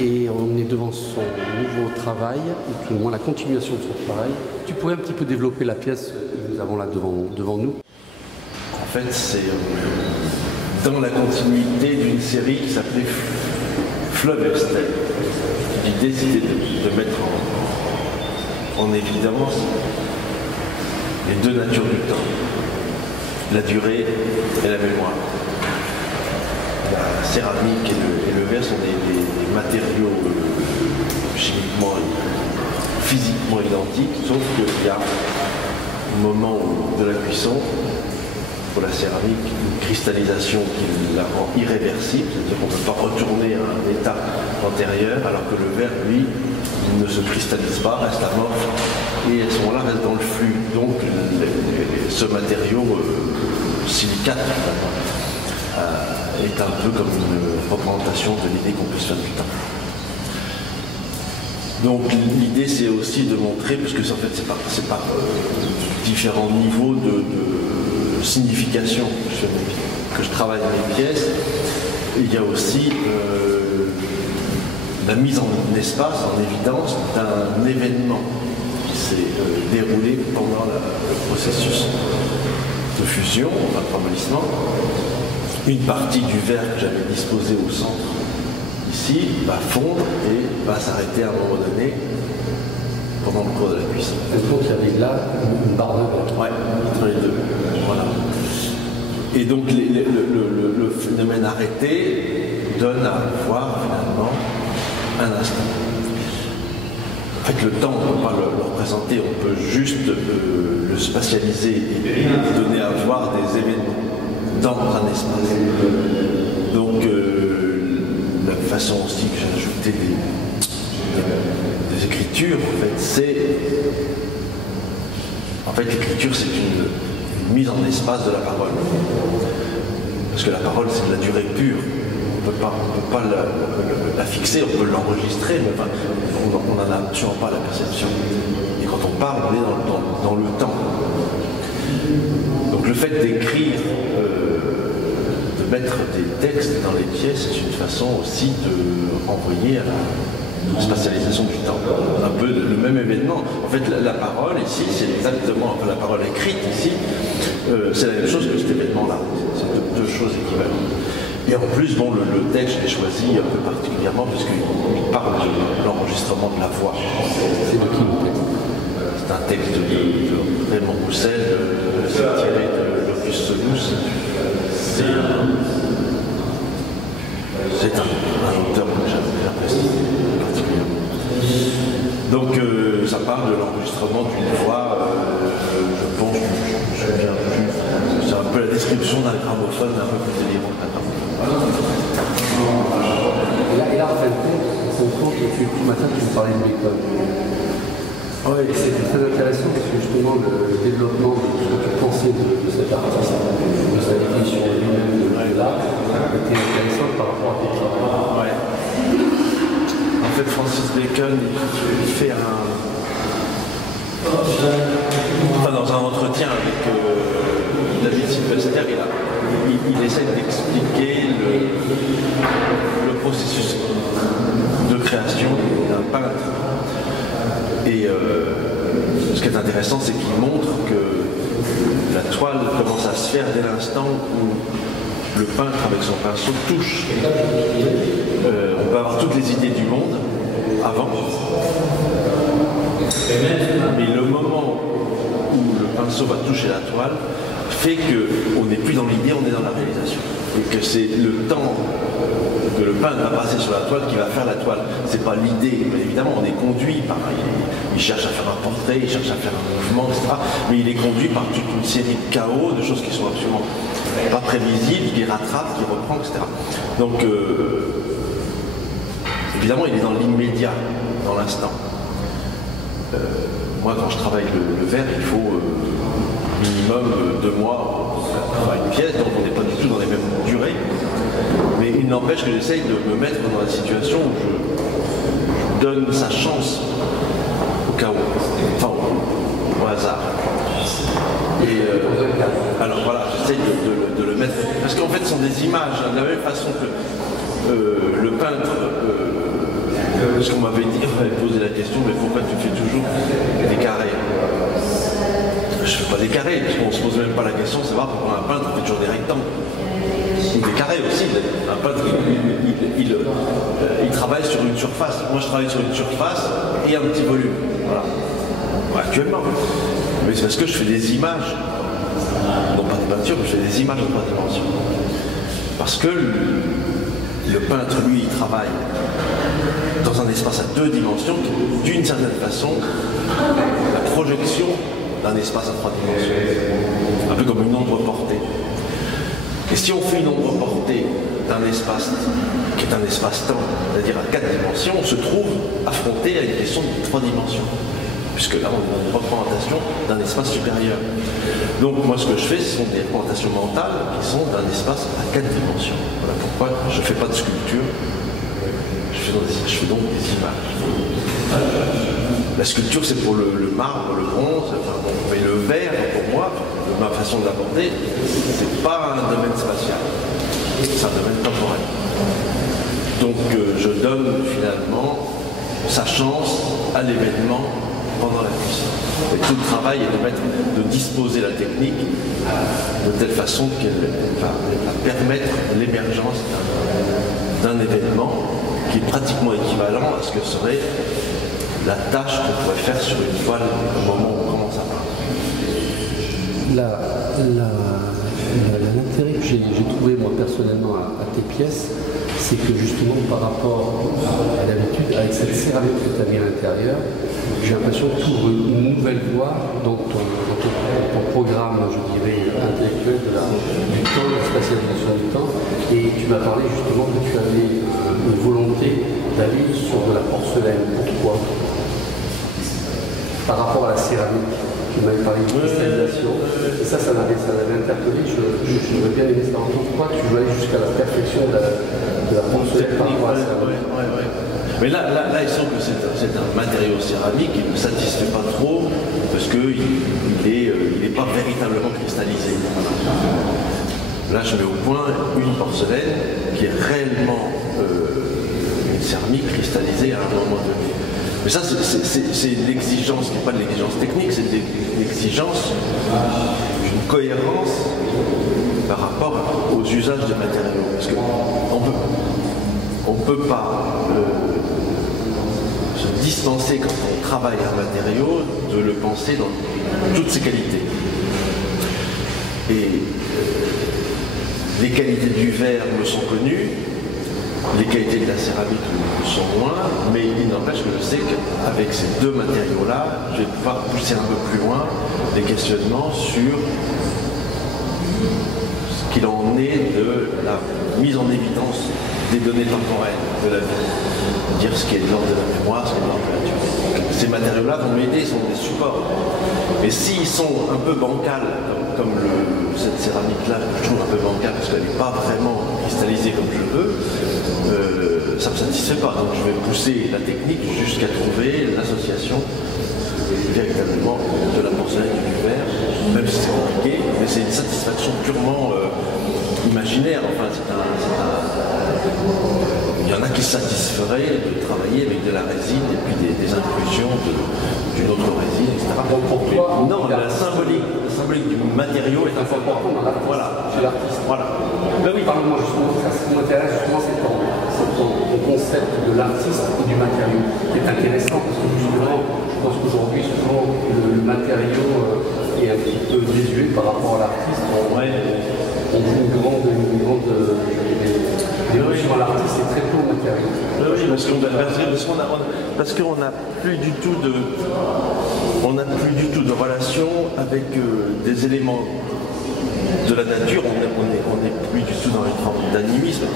et on est devant son nouveau travail, ou tout au moins la continuation de son travail. Tu pourrais un petit peu développer la pièce que nous avons là devant nous? En fait, c'est dans la continuité d'une série qui s'appelait Fleuve Estelle. L'idée, c'était de mettre en évidence les deux natures du temps, la durée et la mémoire. La céramique et le verre sont des matériaux chimiquement et physiquement identiques, sauf qu'il y a au moment de la cuisson, pour la céramique, une cristallisation qui la rend irréversible, c'est-à-dire qu'on ne peut pas retourner à un état antérieur, alors que le verre, lui, ne se cristallise pas, reste amorphe, et à ce moment-là reste dans le flux. Donc ce matériau silicate est un peu comme une représentation de l'idée qu'on puisse faire du temps. Donc l'idée, c'est aussi de montrer, parce que en fait c'est par différents niveaux de signification que je travaille mes pièces. Il y a aussi la mise en espace, en évidence d'un événement qui s'est déroulé pendant le processus de fusion, enfin de ramollissement. Une partie du verre que j'avais disposé au centre ici va fondre et va s'arrêter à un moment donné pendant le cours de la cuisson. Donc il y avait là une barre de verre. Ouais, entre les deux. Voilà. Et donc le phénomène arrêté donne à voir finalement un instant. En fait, le temps, on ne peut pas le représenter, on peut juste le spatialiser et donner à voir des événements dans un espace. Donc la façon aussi que j'ai ajouté des écritures, en fait, c'est... En fait, l'écriture, c'est une mise en espace de la parole. Parce que la parole, c'est de la durée pure. On ne peut pas la fixer, on peut l'enregistrer, mais enfin, on n'en a absolument pas la perception. Et quand on parle, on est dans le temps. Donc le fait d'écrire, de mettre des textes dans les pièces, c'est une façon aussi de renvoyer à la spatialisation du temps. Un peu le même événement. En fait, la parole ici, c'est exactement, enfin, la parole écrite ici, c'est la même chose que cet événement-là. C'est deux choses équivalentes. Et en plus, bon, le texte, je l'ai choisi un peu particulièrement parce qu'il parle de l'enregistrement de la voix. C'est de qui le texte? C'est un texte de Raymond Roussel, c'est tiré de l'Opus Solus. C'est un auteur que j'apprécie particulièrement. Donc ça parle de l'enregistrement d'une voix, je pense, je me souviens plus, c'est un peu la description d'un gramophone un peu plus délirant qu'un gramophone. Et là, en fait, on compte que tout matin, tu me parlais de Bacon. Oui, c'était très intéressant parce que justement le développement de ce que tu pensais de cet artiste, de sa définition lui-même de l'art, était intéressant par rapport à tes travaux. Ouais. En fait, Francis Bacon, il fait dans un entretien avec David Sylvester, il essaie d'expliquer le processus de création d'un peintre. Et ce qui est intéressant, c'est qu'il montre que la toile commence à se faire dès l'instant où le peintre, avec son pinceau, touche. On peut avoir toutes les idées du monde avant, mais le moment où le pinceau va toucher la toile fait qu'on n'est plus dans l'idée, on est dans la réalisation. Et que c'est le temps que le peintre va passer sur la toile qui va faire la toile. C'est pas l'idée, mais évidemment on est conduit par... Il cherche à faire un portrait, il cherche à faire un mouvement, etc. Mais il est conduit par toute une série de chaos, de choses qui sont absolument pas prévisibles, qui rattrape, qui reprend, etc. Donc évidemment il est dans l'immédiat, dans l'instant. Moi quand je travaille le verre, il faut minimum 2 mois pour faire une pièce, donc on n'est pas du tout dans les mêmes durées. Mais il n'empêche que j'essaye de me mettre dans la situation où je donne sa chance au chaos, enfin au hasard. Et alors voilà, j'essaye de le mettre, parce qu'en fait ce sont des images, de la même façon que le peintre parce qu'on m'avait dit, on m'avait posé la question, mais pourquoi tu fais toujours des carrés? Je ne fais pas des carrés, parce qu'on ne se pose même pas la question de savoir pourquoi un peintre fait toujours des rectangles. Ou des carrés aussi. Un peintre, il travaille sur une surface. Moi, je travaille sur une surface et un petit volume. Voilà. Actuellement. Mais c'est parce que je fais des images. Non pas des peintures, mais je fais des images en 3 dimensions. Parce que le peintre, lui, il travaille dans un espace à 2 dimensions qui est d'une certaine façon la projection d'un espace à 3 dimensions. Un peu comme une ombre portée. Et si on fait une ombre portée d'un espace qui est un espace-temps, c'est-à-dire à 4 dimensions, on se trouve affronté à une question de 3 dimensions. Puisque là, on a une représentation d'un espace supérieur. Donc moi, ce que je fais, ce sont des représentations mentales qui sont d'un espace à 4 dimensions. Voilà pourquoi je ne fais pas de sculpture, je fais donc des images. La sculpture, c'est pour le marbre, le bronze, enfin, mais le verre, pour moi, ma façon de l'aborder, c'est pas un domaine spatial, c'est un domaine temporel. Donc je donne finalement sa chance à l'événement pendant la cuisson. Et tout le travail est de disposer la technique de telle façon qu'elle va permettre l'émergence d'un événement qui est pratiquement équivalent à ce que serait la tâche qu'on pourrait faire sur une toile au moment où on commence à peindre. L'intérêt que j'ai trouvé moi personnellement à tes pièces, c'est que justement par rapport à l'habitude, avec cette céramique que tu as mis à l'intérieur, j'ai l'impression que tu ouvres une nouvelle voie dans ton programme, je dirais, intellectuel du temps, de la spatialisation du temps. Et tu m'as parlé justement que tu avais une volonté d'aller sur de la porcelaine. Pourquoi? Par rapport à la céramique, tu m'avais parlé de cristallisation, et ça m'avait interpellé, je veux bien aimé savoir pourquoi tu veux aller jusqu'à la perfection de la porcelaine par rapport à la céramique. Mais là, il semble que c'est un matériau céramique qui ne me satisfait pas trop, parce qu'il n'est pas véritablement cristallisé. Là, je mets au point une porcelaine qui est réellement une céramique cristallisée à un moment donné. Mais ça, c'est l'exigence, qui n'est pas de l'exigence technique, c'est de l'exigence d'une cohérence par rapport aux usages des matériaux. Parce qu'on ne peut pas se dispenser, quand on travaille un matériau, de le penser dans toutes ses qualités. Et les qualités du verre me sont connues, les qualités de la céramique me sont moins, mais il n'empêche que je sais qu'avec ces 2 matériaux-là, je vais pouvoir pousser un peu plus loin les questionnements sur ce qu'il en est de la mise en évidence des données temporelles de la vie, dire ce qui est de l'ordre de la mémoire, ce qui est de l'ordre de la nature. Ces matériaux-là vont m'aider, sont des supports. Mais s'ils sont un peu bancals, comme cette céramique-là, que je trouve un peu bancale parce qu'elle n'est pas vraiment cristallisée comme je veux, ça ne me satisfait pas. Donc je vais pousser la technique jusqu'à trouver l'association véritablement de la porcelaine et du verre, même si c'est compliqué, mais c'est une satisfaction purement imaginaire. Enfin, il y en a qui se satisferaient de travailler avec de la résine et puis des inclusions d'une autre résine, etc. Donc pour toi, non, la symbolique du matériau est important. Voilà. C'est l'artiste. Voilà. Ben oui. Parle-moi justement, ça m'intéresse justement, c'est ton concept de l'artiste et du matériau, qui est intéressant parce que justement, je pense qu'aujourd'hui, souvent, le matériau est un petit peu désuet par rapport à l'artiste. On dit une grande dévotion à l'artiste et très peu au matériau. Oui, parce qu'on n'a plus du tout de relation avec des éléments de la nature. On n'est plus du tout dans une forme d'animisme.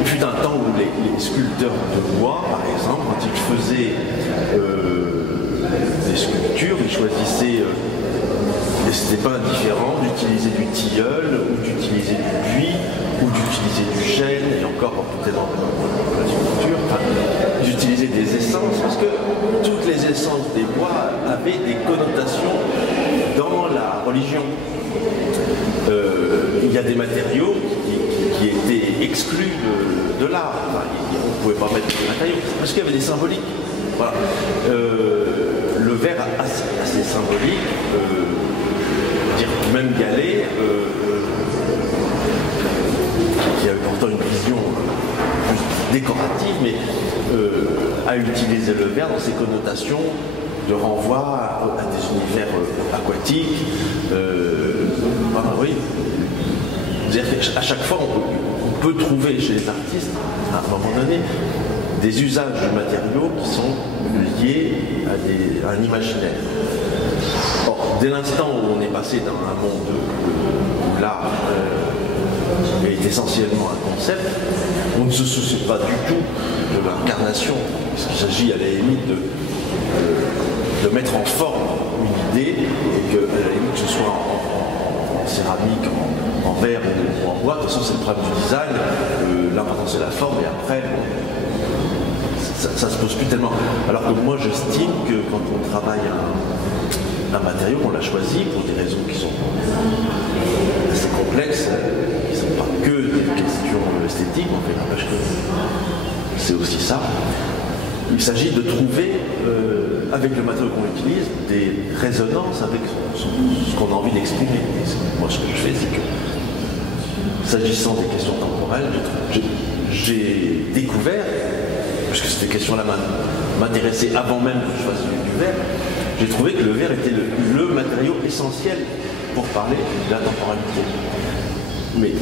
Il fut un temps où les sculpteurs de bois, par exemple, quand ils faisaient des sculptures, ils choisissaient, et c'était pas indifférent, d'utiliser du tilleul, ou d'utiliser du buis, ou d'utiliser du chêne, et encore peut-être dans la sculpture, d'utiliser des essences, parce que toutes les essences des bois avaient des connotations dans la religion. Il y a des matériaux qui qui étaient exclus de l'art. Enfin, on ne pouvait pas mettre des matériaux, parce qu'il y avait des symboliques. Voilà. Le verre assez symbolique, même Gallet, qui a pourtant une vision plus décorative, mais a utilisé le verre dans ses connotations de renvoi à des univers aquatiques. Voilà, oui. À chaque fois, on peut trouver chez les artistes, à un moment donné, des usages de matériaux qui sont liés à un imaginaire. Or, dès l'instant où on est passé dans un monde où l'art est essentiellement un concept, on ne se soucie pas du tout de l'incarnation. Il s'agit à la limite de mettre en forme une idée, et que, à la limite, que ce soit en céramique, en verre ou en bois. De toute façon, c'est le problème du design. L'important, c'est la forme, et après, ça se pose plus tellement. Alors que moi, j'estime que quand on travaille un matériau, on l'a choisi pour des raisons qui sont assez complexes, qui ne sont pas que des questions esthétiques, en fait, n'empêche que c'est aussi ça. Il s'agit de trouver, avec le matériau qu'on utilise, des résonances avec ce qu'on a envie d'exprimer. Moi, ce que je fais, c'est que, s'agissant des questions temporelles, j'ai découvert, parce que cette question-là m'intéressait avant même que je fasse du verre, j'ai trouvé que le verre était le matériau essentiel pour parler de la temporalité. Mais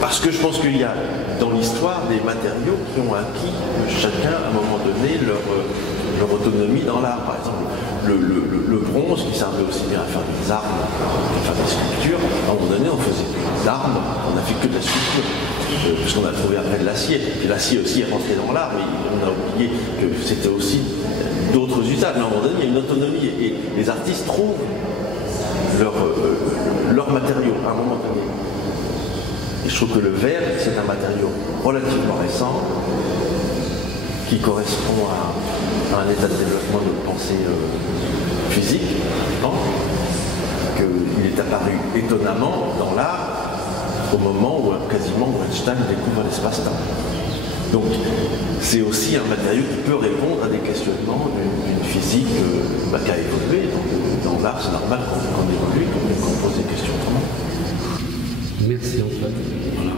parce que je pense qu'il y a dans l'histoire des matériaux qui ont acquis chacun à un moment donné leur autonomie dans l'art. Par exemple, le bronze qui servait aussi bien à faire des armes, à faire des sculptures. À un moment donné, on faisait plus d'armes, on n'a fait que de la sculpture. Parce qu'on a trouvé après de l'acier. Puis l'acier aussi est rentré dans l'art, mais on a oublié que c'était aussi d'autres usages. Mais à un moment donné, il y a une autonomie et les artistes trouvent leurs matériaux à un moment donné. Et je trouve que le verre, c'est un matériau relativement récent qui correspond à un état de développement de pensée physique, qu'il est apparu étonnamment dans l'art au moment où quasiment Einstein découvre l'espace-temps. Donc c'est aussi un matériau qui peut répondre à des questionnements d'une physique qui a évolué. Donc, dans l'art, c'est normal qu'on évolue, qu'on pose des questions autrement. Merci Antoine. Voilà.